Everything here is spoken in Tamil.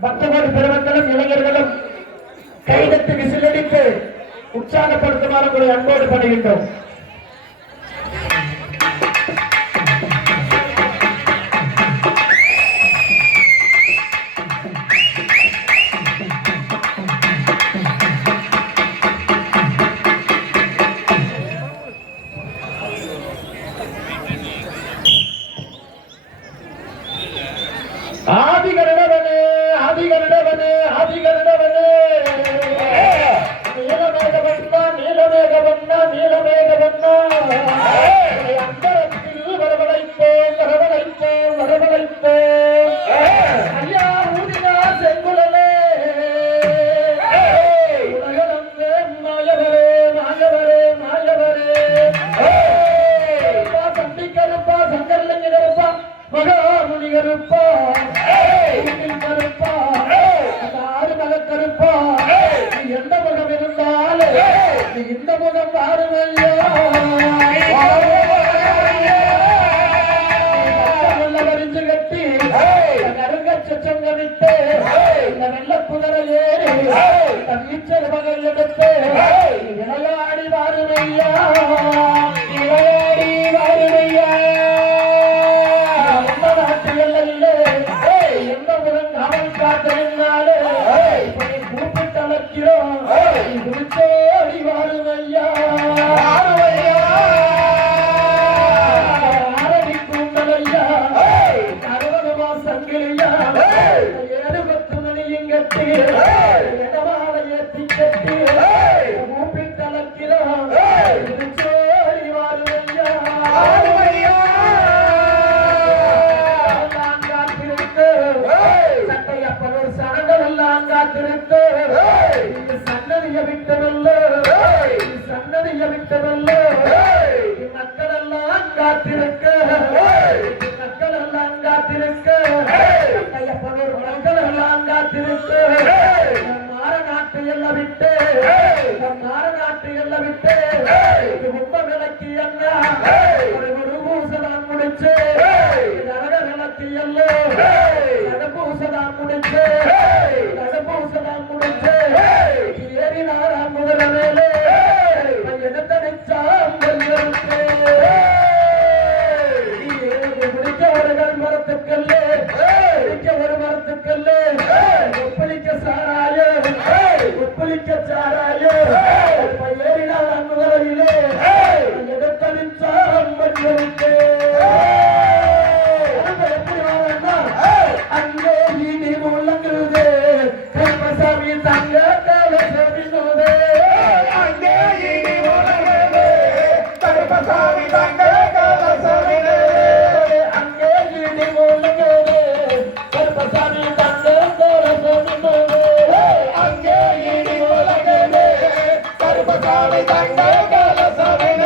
மற்றவர்கள் பெருமக்களும் இளைஞர்களும் கைதட்டு விசிலடித்து உற்சாகப்படுத்துமாறு அன்போடு பணிகின்றோம். சித்தமுகம் பாருமையா கட்டி நெருங்க சச்சங்கமிட்டு இந்த வெள்ள புதரில் ஏறி தன்னிச்சல் மகள் எடுத்து விளையாடி பாருமையா விட்டதல்ல. சன்னதிய விட்டதல்ல. மக்களெல்லாம் காத்திருக்க. மக்களெல்லாம் காத்திருக்க. கையப்பனூர் மக்களெல்லாம் காத்திருக்க. மாற நாட்டு எல்லாம் விட்டு. மாற நாட்டு எல்லாம் விட்டு. ரொம்ப விலக்கி என்ன? ஒரு குருபூசதான் முடிச்சு. நரக விளக்கி எல்லாம் நடப்பூசதான் முடிச்சு. மரத்துக்கல்லு. ஒரு மரத்துக்கல்லு. ஒப்பளிக்க சாராயம். ஒப்பளிக்க சாராயம். காலை தங்க கலசமிட